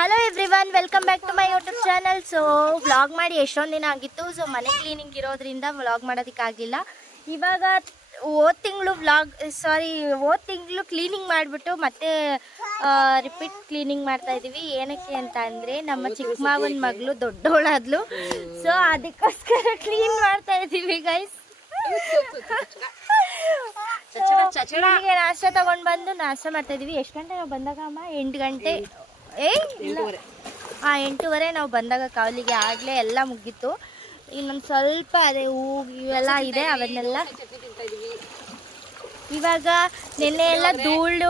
Hello everyone welcome back to my YouTube channel so vlog ಮಾಡಿ ಎಷ್ಟೊಂದು ದಿನ ಆಗಿತ್ತು. ಸೊ ಮನೆ ಕ್ಲೀನಿಂಗ್ ಇರೋದ್ರಿಂದ ವ್ಲಾಗ್ ಮಾಡೋದಕ್ಕಾಗಲಿಲ್ಲ ಇವಾಗ ಹೋದ ತಿಂಗಳು ವ್ಲಾಗ್ ಸಾರಿ ಹೋದ ತಿಂಗಳು ಕ್ಲೀನಿಂಗ್ ಮಾಡಿಬಿಟ್ಟು ಮತ್ತೆ ರಿಪೀಟ್ ಕ್ಲೀನಿಂಗ್ ಮಾಡ್ತಾ ಇದ್ದೀವಿ ಏನಕ್ಕೆ ಅಂತ ಅಂದರೆ ನಮ್ಮ ಚಿಕ್ಕ ಮಾವನ ಮಗಳು ದೊಡ್ಡವಳಾದ್ಲು ಸೊ ಅದಕ್ಕೋಸ್ಕರ ಕ್ಲೀನ್ ಮಾಡ್ತಾ ಇದ್ದೀವಿ ಗೈಸ್ ನಾಷ್ಟ ತಗೊಂಡ್ ಬಂದು ನಾಷ್ಟ ಮಾಡ್ತಾ ಇದೀವಿ. ಎಷ್ಟು ಗಂಟೆ ನಾವು ಬಂದಾಗ ಅಮ್ಮ? ಎಂಟು ಗಂಟೆ. ಏ ಹಾಂ ಎಂಟೂವರೆ. ನಾವು ಬಂದಾಗ ಕಾವಲಿಗೆ ಆಗಲೇ ಎಲ್ಲ ಮುಗೀತು. ಇನ್ನೊಂದು ಸ್ವಲ್ಪ ಅದೇ ಹೂ ಇವೆಲ್ಲ ಇದೆ ಅವನ್ನೆಲ್ಲ ಇವಾಗ ನಿನ್ನೆ ಎಲ್ಲ ಧೂಳು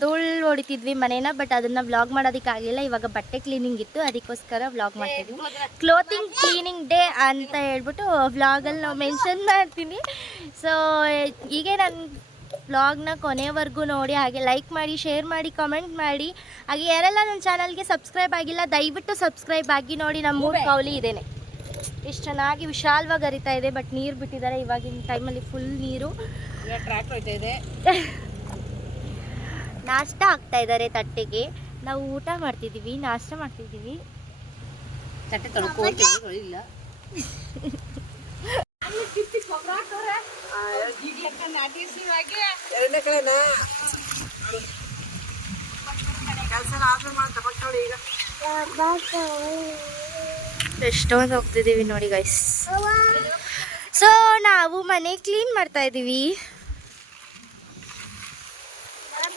ಧೂಳು ಹೊಡಿತಿದ್ವಿ ಮನೇನ ಬಟ್ ಅದನ್ನ ವ್ಲಾಗ್ ಮಾಡೋದಕ್ಕಾಗಲಿಲ್ಲ ಇವಾಗ ಬಟ್ಟೆ ಕ್ಲೀನಿಂಗ್ ಇತ್ತು ಅದಕ್ಕೋಸ್ಕರ ವ್ಲಾಗ್ ಮಾಡ್ತಿದ್ವಿ. ಕ್ಲೋತಿಂಗ್ ಕ್ಲೀನಿಂಗ್ ಡೇ ಅಂತ ಹೇಳ್ಬಿಟ್ಟು ವ್ಲಾಗಲ್ಲಿ ನಾವು ಮೆನ್ಷನ್ ಮಾಡ್ತೀನಿ. ಸೊ ಹೀಗೆ ನನ್ನ ವ್ಲಾಗ್ನ ಕೊನೆವರೆಗೂ ನೋಡಿ ಹಾಗೆ ಲೈಕ್ ಮಾಡಿ ಶೇರ್ ಮಾಡಿ ಕಮೆಂಟ್ ಮಾಡಿ. ಹಾಗೆ ಯಾರೆಲ್ಲ ನನ್ನ ಚಾನಲ್ಗೆ ಸಬ್ಸ್ಕ್ರೈಬ್ ಆಗಿಲ್ಲ ದಯವಿಟ್ಟು ಸಬ್ಸ್ಕ್ರೈಬ್ ಆಗಿ ನೋಡಿ. ನಮ್ಮ ಮೂರು ಕೌಲಿ ಇದ್ದೇನೆ ಎಷ್ಟು ಚೆನ್ನಾಗಿ ವಿಶಾಲವಾಗಿ ಹರಿತಾ ಇದೆ ಬಟ್ ನೀರು ಬಿಟ್ಟಿದ್ದಾರೆ. ಇವಾಗಿನ ಟೈಮಲ್ಲಿ ಫುಲ್ ನೀರು. ಇದೆ. ನಾಷ್ಟ ಆಗ್ತಾ ಇದ್ದಾರೆ ತಟ್ಟೆಗೆ. ನಾವು ಊಟ ಮಾಡ್ತಿದ್ದೀವಿ ನಾಷ್ಟ ಮಾಡ್ತಿದ್ದೀವಿ. ತಟ್ಟೆ ಎರಡನೇ ಕಡೆನಾ? ಕೆಲಸ ಆದ್ಮೇಲೆ ಈಗ. ಎಷ್ಟೊಂದು ಹೋಗ್ತಿದೀವಿ ನೋಡಿ ಗೈಸ್ ಸೊ ನಾವು ಮನೆ ಕ್ಲೀನ್ ಮಾಡ್ತಾ ಇದ್ದೀವಿ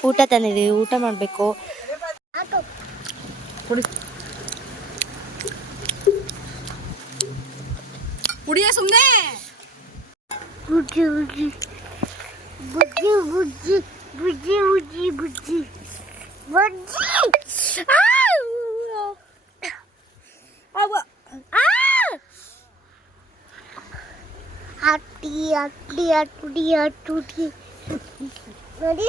ಊಟ ತಂದಿದ್ದೀವಿ ಊಟ ಮಾಡಬೇಕು. ಕುಡಿಯ ಸುಮ್ಮನೆ ಬುಜ್ಜಿ ಬುಜ್ಜಿ ಬುಜ್ಜಿ ಬುಜ್ಜಿ ಬುಜ್ಜಿ ಬುಜ್ಜಿ ಬುಜ್ಜಿ ಬುಜ್ಜಿ ಅಟ್ಟಿ ಅಟ್ಟಿ ಅಟ್ಟಿ ಅಟ್ಟುಟಿ ನೋಡಿ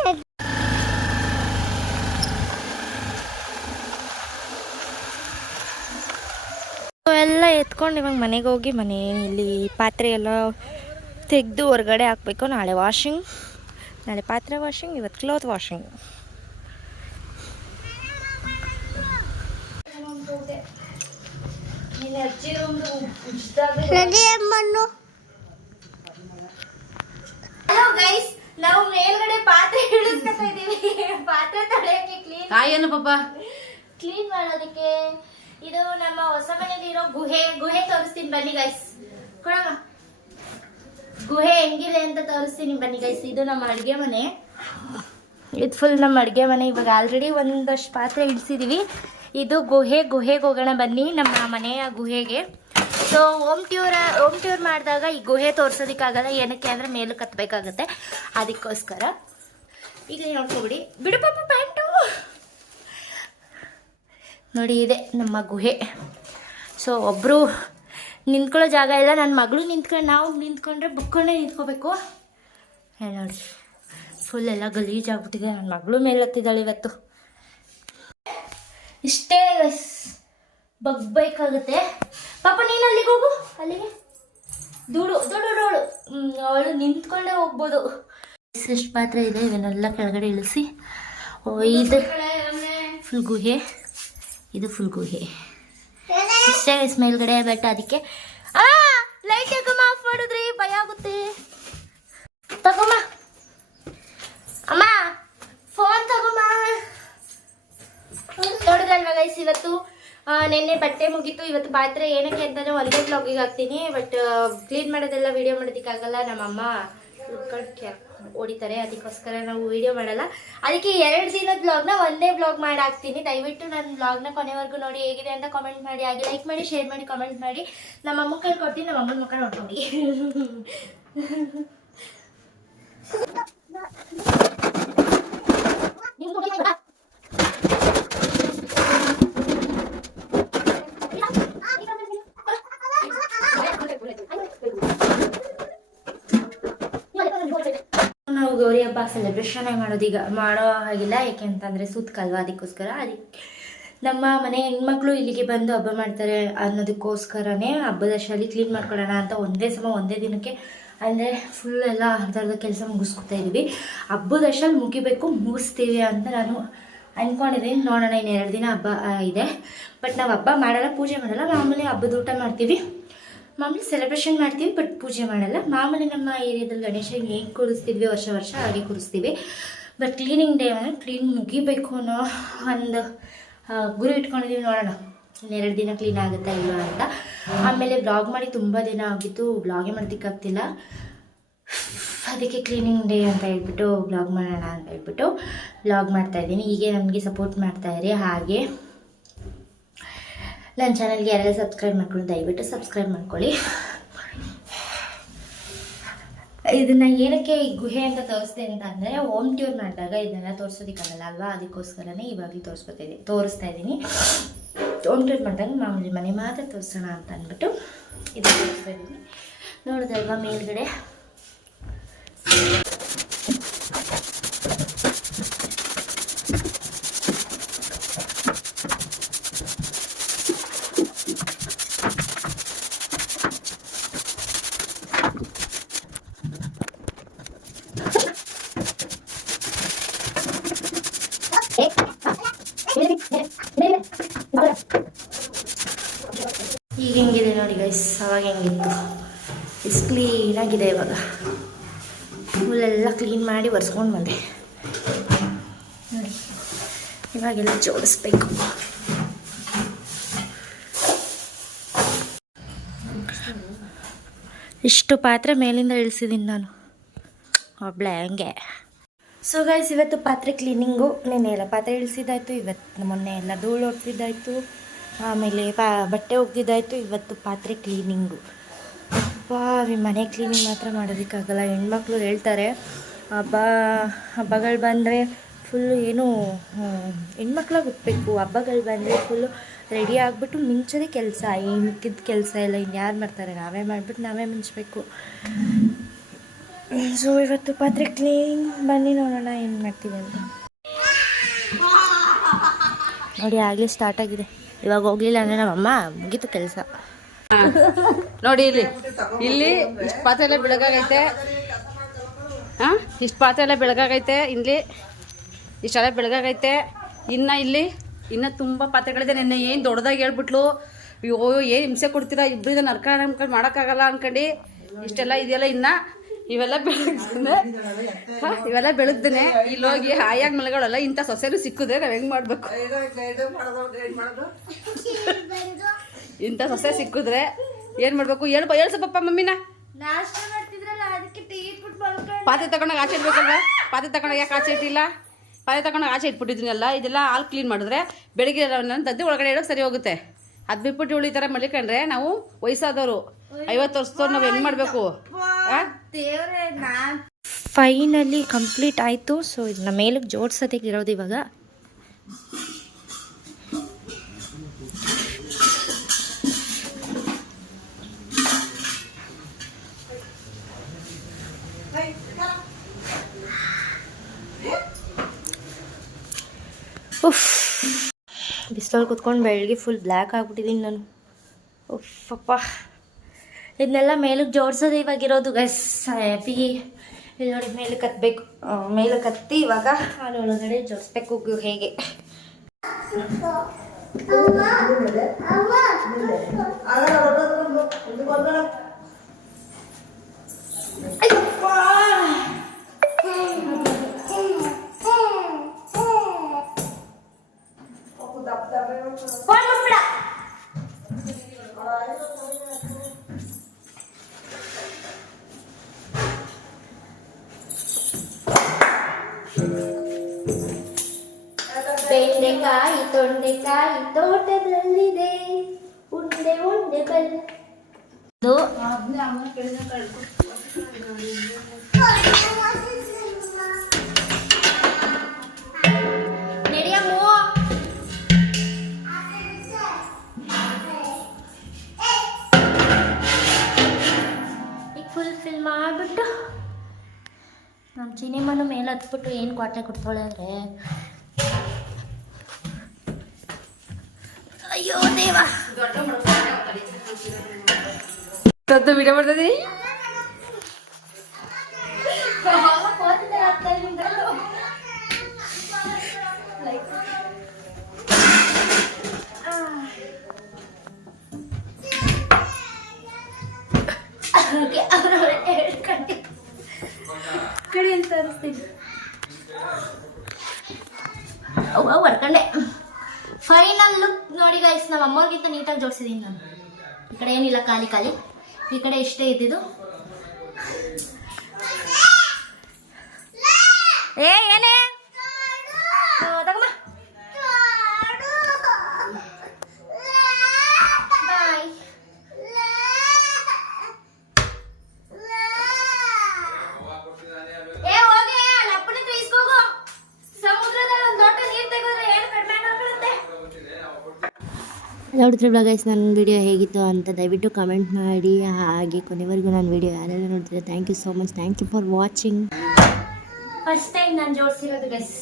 ಎಲ್ಲ ಎತ್ಕೊಂಡು ಇವಾಗ ಮನೆಗೆ ಹೋಗಿ ಮನೆ, ಇಲ್ಲಿ ಪಾತ್ರೆ ಎಲ್ಲ ತೆಗೆದು ಹೊರಗಡೆ ಹಾಕಬೇಕು. ನಾಳೆ ವಾಷಿಂಗ್ ನಾಳೆ ಪಾತ್ರೆ ವಾಷಿಂಗ್ ಇವತ್ತು ಕ್ಲೋತ್ ವಾಷಿಂಗ್ ಹಲೋ ಗೈಸ್ ನಾವು ಮೇಲ್ಗಡೆ ಪಾತ್ರೆ ಇಳಿಸ್ಕೊತಾ ಇದೀವಿ ಪಾತ್ರೆ ತೊಳೆಯಕ್ಕೆ ಕ್ಲೀನ್ ಕಾಯೇನು ಪಾಪ. ಕ್ಲೀನ್ ಮಾಡೋದಕ್ಕೆ ಇದು ನಮ್ಮ ಹೊಸ ಮನೆಯಲ್ಲಿರೋ ಗುಹೆ ಗುಹೆ ತೋರಿಸ್ತೀನಿ ಬನ್ನಿ ಗೈಸ್ ಕೊಡಮ್ಮ. ಗುಹೆ ಹೆಂಗಿದೆ ಅಂತ ತೋರಿಸ್ತೀನಿ ಬನ್ನಿ ಗೈಸ್ ಇದು ನಮ್ಮ ಅಡುಗೆ ಮನೆ. ಇದು ಫುಲ್ ನಮ್ಮ ಅಡುಗೆ ಮನೆ. ಇವಾಗ ಆಲ್ರೆಡಿ ಒಂದಷ್ಟು ಪಾತ್ರೆ ಇಳಿಸಿದೀವಿ ಇದು ಗುಹೆ, ಗುಹೆಗೆ ಹೋಗೋಣ ಬನ್ನಿ ನಮ್ಮ ಮನೆಯ ಗುಹೆಗೆ. So home tour home tour ಮಾಡಿದಾಗ ಈ ಗುಹೆ ತೋರ್ಸೋದಕ್ಕಾಗಲ್ಲ. ಏನಕ್ಕೆ ಅಂದರೆ ಮೇಲಕ್ಕೆ ಹತ್ಬೇಕಾಗತ್ತೆ ಅದಕ್ಕೋಸ್ಕರ. ಈಗ ನೋಡ್ಕೊಬಿಡಿ ಬಿಡು ಪಾಪ ಪ್ಯಾಂಟು. ನೋಡಿ, ಇದೆ ನಮ್ಮ ಗುಹೆ. ಸೊ ಒಬ್ಬರು ನಿಂತ್ಕೊಳ್ಳೋ ಜಾಗ ಇಲ್ಲ. ನನ್ನ ಮಗಳು ನಿಂತ್ಕೊಂಡು ನಾವು ನಿಂತ್ಕೊಂಡ್ರೆ ಬುಕ್ಕೊಂಡೇ ನಿಂತ್ಕೋಬೇಕು. ನೋಡಿ ಫುಲ್ ಎಲ್ಲ ಗಲೀಜಾಗ್ಬಿಟ್ಟಿದೆ ನನ್ನ ಮಗಳು ಮೇಲೆ ಹತ್ತಿದ್ದಾಳೆ ಇವತ್ತು. ಇಷ್ಟೇ ಬಗ್ಬೇಕಾಗುತ್ತೆ ಪಾಪ ನೀನು ಅಲ್ಲಿಗೆ ಹೋಗು. ಅಲ್ಲಿಗೆ. ದುಡು ದುಡು ನೋಡ ಅವಳು ನಿಂತ್ಕೊಂಡೇ ಹೋಗ್ಬೋದು. ಎಷ್ಟು ಪಾತ್ರೆ ಇದೆ. ಇವನ್ನೆಲ್ಲ ಕೆಳಗಡೆ ಇಳಿಸಿ. ಓ ಇದು ಫುಲ್ ಗುಹೆ. ಇದು ಫುಲ್ ಗುಹೆ. ಇಷ್ಟೇ ಮೇಲ್ಗಡೆ ಬಟ್ ಅದಕ್ಕೆ. ಲೈಟ್ ಯಾಕಮ್ಮ ಆಫ್ ಮಾಡಿದ್ರಿ ಭಯ ಆಗುತ್ತೆ. ತಗೊಮ್ಮ. ಅಮ್ಮ ಫೋನ್ ತಗೊಮ್ಮ. ನೋಡಿದ್ರಲ್ವ ಗೈಸ್ ಇವತ್ತು ನಿನ್ನೆ ಬಟ್ಟೆ ಮುಗೀತು. ಇವತ್ತು ಪಾತ್ರೆ ಏನಕ್ಕೆ ಅಂತಾನೆ ಒಂದೇ ಬ್ಲಾಗಿಗೆ ಹಾಕ್ತೀನಿ. ಬಟ್ ಕ್ಲೀನ್ ಮಾಡೋದೆಲ್ಲ ವಿಡಿಯೋ ಮಾಡೋದಕ್ಕಾಗಲ್ಲ. ನಮ್ಮಮ್ಮ ಉಳ್ಕೊಂಡು ಹೊಡಿತಾರೆ ಅದಕ್ಕೋಸ್ಕರ ನಾವು ವಿಡಿಯೋ ಮಾಡಲ್ಲ. ಅದಕ್ಕೆ ಎರಡು ದಿನದ ಬ್ಲಾಗ್ನ ಒಂದೇ ಬ್ಲಾಗ್ ಮಾಡಿ ಹಾಕ್ತೀನಿ ದಯವಿಟ್ಟು ನನ್ನ ಬ್ಲಾಗ್ನ ಕೊನೆವರೆಗೂ ನೋಡಿ ಹೇಗಿದೆ ಅಂತ ಕಾಮೆಂಟ್ ಮಾಡಿ, ಹಾಗೆ ಲೈಕ್ ಮಾಡಿ ಶೇರ್ ಮಾಡಿ ಕಾಮೆಂಟ್ ಮಾಡಿ. ನಮ್ಮ ಅಮ್ಮ ಕೈ ಕೊಡ್ತೀನಿ ನಮ್ಮ ಅಮ್ಮನ ಮುಖ ನೋಡ್ಕೊಂಡು. ಗೌರಿ ಹಬ್ಬ ಸೆಲೆಬ್ರೇಷನ್ ಮಾಡೋದೀಗ ಮಾಡೋ ಹಾಗಿಲ್ಲ. ಯಾಕೆ ಅಂತಂದರೆ ಸೂತ್ಕಲ್ವಾ ಅದಕ್ಕೋಸ್ಕರ. ಅದಕ್ಕೆ ನಮ್ಮ ಮನೆ ಹೆಣ್ಮಕ್ಳು ಇಲ್ಲಿಗೆ ಬಂದು ಹಬ್ಬ ಮಾಡ್ತಾರೆ ಅನ್ನೋದಕ್ಕೋಸ್ಕರನೇ ಹಬ್ಬದ ಶಾಲಿ ಕ್ಲೀನ್ ಮಾಡ್ಕೊಳ್ಳೋಣ ಅಂತ ಒಂದೇ ಸಮ ಒಂದೇ ದಿನಕ್ಕೆ ಅಂದರೆ ಫುಲ್ ಎಲ್ಲ ಅರ್ಧ ಅರ್ಧ ಕೆಲಸ ಮುಗಿಸ್ಕೊತಾ ಇದ್ದೀವಿ ಹಬ್ಬದ ಅಷ್ಟಲ್ಲಿ ಮುಗಿಬೇಕು, ಮುಗಿಸ್ತೀವಿ ಅಂತ ನಾನು ಅಂದ್ಕೊಂಡಿದ್ದೀನಿ ನೋಡೋಣ ಇನ್ನು ಎರಡು ದಿನ ಹಬ್ಬ ಇದೆ. ಬಟ್ ನಾವು ಹಬ್ಬ ಮಾಡಲ್ಲ, ಪೂಜೆ ಮಾಡಲ್ಲ. ಮಾಮೂಲಿ ಹಬ್ಬದ ಊಟ ಮಾಡ್ತೀವಿ. ಮಾಮೂಲಿ ಸೆಲೆಬ್ರೇಷನ್ ಮಾಡ್ತೀವಿ ಬಟ್ ಪೂಜೆ ಮಾಡಲ್ಲ. ಮಾಮೂಲಿ ನಮ್ಮ ಏರಿಯಾದಲ್ಲಿ ಗಣೇಶನಿಗೆ ಹೇಗೆ ಕೂರಿಸ್ತಿದ್ವಿ, ವರ್ಷ ವರ್ಷ ಹಾಗೆ ಕೂರಿಸ್ತೀವಿ. ಬಟ್ ಕ್ಲೀನಿಂಗ್ ಡೇ ಅಂದರೆ ಕ್ಲೀನ್ ಮುಗಿಬೇಕು ಅನ್ನೋ ಒಂದು ಗುರು ಇಟ್ಕೊಂಡಿದ್ದೀವಿ ನೋಡೋಣ. ಇನ್ನೆರಡು ದಿನ ಕ್ಲೀನ್ ಆಗುತ್ತಾ ಇಲ್ಲ ಅಂತ. ಆಮೇಲೆ ಬ್ಲಾಗ್ ಮಾಡಿ ತುಂಬ ದಿನ ಆಗಿತ್ತು ಬ್ಲಾಗೇ ಮಾಡೋದಕ್ಕಾಗ್ತಿಲ್ಲ ಅದಕ್ಕೆ ಕ್ಲೀನಿಂಗ್ ಡೇ ಅಂತ ಹೇಳ್ಬಿಟ್ಟು ಬ್ಲಾಗ್ ಮಾಡೋಣ ಅಂತ ಹೇಳ್ಬಿಟ್ಟು ಬ್ಲಾಗ್ ಮಾಡ್ತಾಯಿದ್ದೀನಿ ಹೀಗೆ ನನಗೆ ಸಪೋರ್ಟ್ ಮಾಡ್ತಾ ಇರಿ, ಹಾಗೆ. ನನ್ನ ಚಾನಲ್ಗೆ ಯಾರೆಲ್ಲ ಸಬ್ಸ್ಕ್ರೈಬ್ ಮಾಡ್ಕೊಳ್ಳಿ, ದಯವಿಟ್ಟು ಸಬ್ಸ್ಕ್ರೈಬ್ ಮಾಡ್ಕೊಳ್ಳಿ. ಇದನ್ನ ಏನಕ್ಕೆ ಗುಹೆ ಅಂತ ತೋರಿಸ್ದೆ ಅಂತ ಅಂದರೆ ಓಮ್ ಟ್ಯೂರ್ ಮಾಡಿದಾಗ ಇದನ್ನೆಲ್ಲ ತೋರಿಸೋದಕ್ಕಾಗಲ್ಲ ಅಲ್ವಾ? ಅದಕ್ಕೋಸ್ಕರನೇ ಇವಾಗಲೂ ತೋರಿಸ್ಕೊತಿದ್ದೀನಿ ತೋರಿಸ್ತಾ ಇದ್ದೀನಿ. ಓಮ್ ಟ್ಯೂರ್ ಮಾಡಿದಾಗ ಮಾಮೂಲಿ ಮನೆ ಮಾತ್ರ ತೋರಿಸೋಣ ಅಂತ ಅಂದ್ಬಿಟ್ಟು ಇದು ತೋರಿಸ್ತಾ ಇದ್ದೀನಿ. ನೋಡಿದಲ್ವಾ ಮೇಲ್ಗಡೆ ಈಗ ಹೆಂಗಿದೆ ನೋಡಿ ಗೈಸ್ ಅವಾಗ ಹೆಂಗಿತ್ತು ಇಷ್ಟು ಕ್ಲೀನಾಗಿದೆ ಇವಾಗ. ಫುಲ್ಲೆಲ್ಲ ಕ್ಲೀನ್ ಮಾಡಿ ಒರೆಸ್ಕೊಂಡು ಬಂದೆ. ನೋಡಿ, ಇವಾಗೆಲ್ಲ ಜೋಡಿಸ್ಬೇಕು. ಇಷ್ಟು ಪಾತ್ರೆ ಮೇಲಿಂದ ಇಳಿಸಿದ್ದೀನಿ ನಾನು. ಒಬ್ಳೆ ಹಂಗೆ. ಸೊ ಗೈಸ್ ಇವತ್ತು ಪಾತ್ರೆ ಕ್ಲೀನಿಂಗು ನೆನ್ನೆ ಎಲ್ಲ ಪಾತ್ರೆ ಇಳಿಸಿದ್ದಾಯ್ತು, ಇವತ್ತು ಮೊನ್ನೆ ಎಲ್ಲ ಧೂಳು ಹೋಗ್ತಿದ್ದಾಯ್ತು ಆಮೇಲೆ ಬಟ್ಟೆ ಹೋಗ್ತಿದ್ದಾಯ್ತು ಇವತ್ತು ಪಾತ್ರೆ ಕ್ಲೀನಿಂಗು ಅಪ್ಪ ಮನೆ ಕ್ಲೀನಿಂಗ್ ಮಾತ್ರ ಮಾಡೋದಕ್ಕಾಗಲ್ಲ. ಹೆಣ್ಮಕ್ಳು ಹೇಳ್ತಾರೆ, ಹಬ್ಬ, ಹಬ್ಬಗಳು ಬಂದರೆ ಫುಲ್ಲು ಏನು ಹೆಣ್ಮಕ್ಳಾಗಿ ಹುಟ್ಟಬೇಕು ಹಬ್ಬಗಳು ಬಂದರೆ ಫುಲ್ಲು ರೆಡಿ ಆಗಿಬಿಟ್ಟು ಮಿಂಚೋದೇ ಕೆಲಸ. ಈ ಮಿಕ್ಕಿದ ಕೆಲಸ ಎಲ್ಲ ಇನ್ನು ಯಾರು ಮಾಡ್ತಾರೆ? ನಾವೇ ಮಾಡಿಬಿಟ್ಟು ನಾವೇ ಮಿಂಚಬೇಕು. ಸೊ ಇವತ್ತು ಪಾತ್ರೆ ಕ್ಲೀನ್ ಬನ್ನಿ ನೋಡೋಣ ಏನು ಮಾಡ್ತೀವಿ ಅಂತ. ನೋಡಿ, ಆಗಲೇ ಸ್ಟಾರ್ಟ್ ಆಗಿದೆ. ಇವಾಗ ಹೋಗಲಿಲ್ಲ ಅಂದರೆ ನಮ್ಮಮ್ಮ ಮುಗೀತು ಕೆಲಸ. ನೋಡಿ ಇಲ್ಲಿ ಇಲ್ಲಿ ಇಷ್ಟು ಪಾತ್ರೆ ಎಲ್ಲ ಬೆಳಗಾಗೈತೆ. ಹಾ? ಇಷ್ಟು ಪಾತ್ರೆ ಎಲ್ಲ ಬೆಳಗಾಗೈತೆ. ಇಲ್ಲಿ ಇಷ್ಟೆಲ್ಲ ಬೆಳಗಾಗೈತೆ. ಇನ್ನ ಇಲ್ಲಿ ಇನ್ನ ತುಂಬಾ ಪಾತ್ರೆಗಳಿದೆ. ನಿನ್ನೆ ಏನು ದೊಡ್ಡದಾಗಿ ಹೇಳ್ಬಿಟ್ಲು. ಅಯ್ಯೋ ಏನು ಹಿಂಸೆ ಕೊಡ್ತೀರಾ? ಇಬ್ಬರಿಂದ ನರ್ಕ ಅನ್ಕೊಂಡು ಮಾಡೋಕ್ಕಾಗಲ್ಲ ಅನ್ಕೊಂಡು. ಇಷ್ಟೆಲ್ಲ ಇದೆಯಲ್ಲ ಇನ್ನ? ಇವೆಲ್ಲ ಬೆಳಗ್ದೇನೆ ಹಾ, ಇವೆಲ್ಲ ಬೆಳಗ್ದೇನೆ ಇಲ್ಲಿ ಹೋಗಿ ಹಾಯಾಗಿ ಮಲಗಳಲ್ಲ. ಇಂಥ ಸೊಸೆನೂ ಸಿಕ್ಕಿದ್ರೆ ನಾವು ಹೆಂಗ್ ಮಾಡ್ಬೇಕು? ಇಂಥ ಸೊಸೆ ಸಿಕ್ಕಿದ್ರೆ ಏನ್ ಮಾಡ್ಬೇಕು? ಹೇಳ್ಪ ಹೇಳ್ಸಪ್ಪ ಮಮ್ಮಿನ. ನಾಷ್ಟ ಮಾಡ್ತಿದ್ರಲ್ಲ ಅದಕ್ಕೆ ಟೀ ಇಟ್ಬಿಟ್ಟು ಪಾತ್ರೆ ತಗೊಂಡಾಗ ಆಚೆ ಇಡ್ಬೇಕಲ್ಲ ಪಾತ್ರೆ ತಗೊಂಡಾಗ ಯಾಕೆ ಆಚೆ ಇಟ್ಟಿಲ್ಲ? ಪಾತ್ರೆ ತಗೊಂಡಾಗ ಆಚೆ ಇಟ್ಬಿಟ್ಟಿದ್ದೀನಲ್ಲ ಇದೆಲ್ಲ ಹಾಲು ಕ್ಲೀನ್ ಮಾಡಿದ್ರೆ ಬೆಳಿಗ್ಗೆ ನನ್ನ ತದ್ದೆ ಒಳಗಡೆ ಇಡೋಕೆ ಸರಿ ಹೋಗುತ್ತೆ. ಅದು ಬಿಟ್ಬಿಟ್ಟು ಉಳಿ ತರ ಥರ ಮಲಿಕೊಂಡ್ರೆ ನಾವು ವಯಸ್ಸಾದವರು ಐವತ್ತು ವರ್ಷದವ್ರು ನಾವು ಹೆಂಗ್ ಮಾಡಬೇಕು? ಫೈನಲಿ ಕಂಪ್ಲೀಟ್ ಆಯಿತು. ಸೊ ಇದನ್ನ ಮೇಲಕ್ಕೆ ಜೋಡ್ಸೋದಕ್ಕೆ ಇರೋದು ಇವಾಗ. ಬಿಸಿಲಲ್ಲಿ ಕುತ್ಕೊಂಡು ಬೆಳಗ್ಗೆ ಫುಲ್ ಬ್ಲ್ಯಾಕ್ ಆಗ್ಬಿಟ್ಟಿದ್ದೀನಿ ನಾನು. ಉಫ್ ಅಪ್ಪ ಇದನ್ನೆಲ್ಲ ಮೇಲಕ್ಕೆ ಜೋಡಿಸೋದು ಇವಾಗಿರೋದು ಗಸ್ ಹ್ಯಾಪಿ ಇಲ್ಲಿ ನೋಡಿ ಮೇಲೆ ಕತ್ತಬೇಕು ಮೇಲೆ ಕತ್ತಿ ಇವಾಗ ಅದ್ರೊಳಗಡೆ ಜೋಡಿಸ್ಬೇಕು ಹೇಗೆ. ಬೆಂಡೆಕಾಯಿ ಫುಲ್ ಮಾಡಿಬಿಟ್ಟು ನಮ್ಮ ಸಿನಿಮಾನು ಮೇಲೆ ಹತ್ಬಿಟ್ಟು ಏನು ಕ್ವಾಟೆ ಕೊಡ್ತಾಳೆ ಅಂದರೆ ಅಯ್ಯೋ ದೇವ ದೊಡ್ಡ ವಿಡಿಯೋ ಮಾಡ್ತದಿ ಜೋಡಿಸಿದ್ದೀನಿ ನಾನು ಈ ಕಡೆ ಏನಿಲ್ಲ ಖಾಲಿ ಖಾಲಿ. ಈ ಕಡೆ ಇಷ್ಟೇ ಇದ್ದಿದ್ದು. ಏ ಏನೇ? ನೋಡಿದ್ರೆ ಬ್ಲಾಗೈಸ್ ನನ್ನ ವಿಡಿಯೋ ಹೇಗಿತ್ತು ಅಂತ ದಯವಿಟ್ಟು ಕಮೆಂಟ್ ಮಾಡಿ. ಹಾಗೆ ಕೊನೆವರೆಗೂ ನನ್ನ ವಿಡಿಯೋ ಯಾರೆಲ್ಲ ನೋಡಿದ್ರೆ thank you so much thank you for watching first time ನಾನು ಜೋಡಿಸಿರೋದು ಗೈಸ್